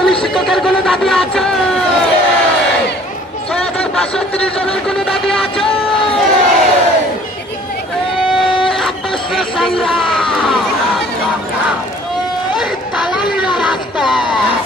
প্রাক্তনী শিক্ষকের কোন দাবি আছে? 6,530 জনের কোন দাবি আছে? দালালিরা রাজপথ,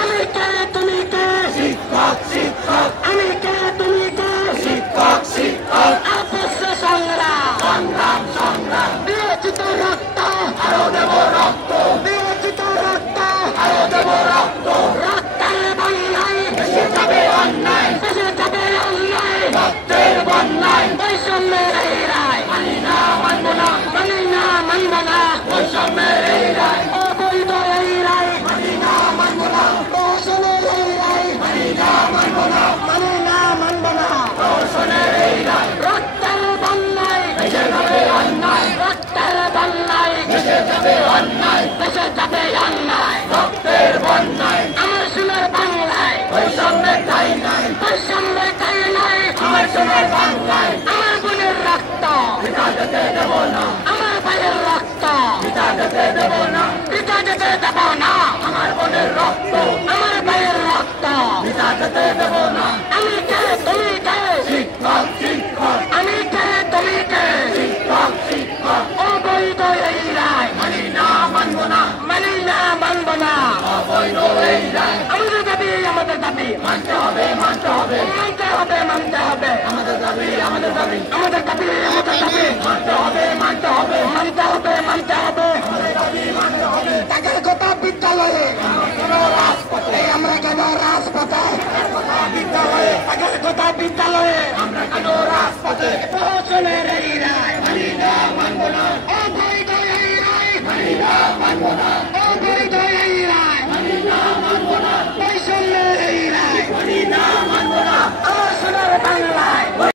আমি কে তুমি কে? শিক্ষক শিক্ষক, আমি কে তুমি কে? শিক্ষক শিক্ষক, আপস সংগ্রাম সংগ্রাম সংগ্রাম, বিরোচিত রক্ত আরো দেব রক্ত, বিরোচিত রক্ত আরো দেব রক্ত, রক্তের বন্যায় বেশি যাবে অন্যায়, বেশি যাবে অন্যায়, রক্তের বন্যায় বৈষম্যের এই রায় মানি না মানব না, মানি না মানব না, বৈষম্যের এই রায়, অবৈধ এই রায় মানি না মানব না, দর্শনের এই রায় মানি না মানব না, মানি না মানব না, দর্শনের এই রায়, রক্তের বন্যায় বেশি যাবে অন্যায়, রক্তের বন্যায় বেশি যাবে অন্যায়, বেশি যাবে অন্যায়, রক্তের বন্যায় আমার সোনার বাংলায় বৈষম্যের ঠাঁই নাই, বৈষম্যের ঠাঁই নাই, আমার সোনার বাংলায় আমার বোনের রক্ত পিতা যেতে দেব না, আমার ভাইয়ের রক্ত পিতা যেতে দেব না, পিতা যেতে দেব না, আমার বোনের রক্ত আমার ভাইয়ের রক্ত পিতা যেতে দেব না, আমি কে তুমি কে? শিক্ষক শিক্ষক, আমি কে তুমি কে? শিক্ষক শিক্ষক, অবৈধ এই রায় মানি না মানব না, মানি না মানব না, অবৈধ এই রায় আমাদের দাবি, আমাদের দাবি মানতে হবে, মানতে হবে, মানতে হবে, মানতে হবে, আমাদের দাবি, আমাদের দাবি, আমাদের দাবি, আমাদের দাবি মানতে হবে, মানতে হবে, মানতে হবে, মানতে হবে, আমাদের দাবি মানতে হবে। তাদের কথা বিদ্যালয়ে রাজপথে, আমরা কেন রাজপথে? বিদ্যালয়ে তাদের কথা বিদ্যালয়ে, আমরা কেন রাজপথে? প্রহসনের এই রায় মানি না মানব না, অবৈধ এই রায় মানি না মানব না,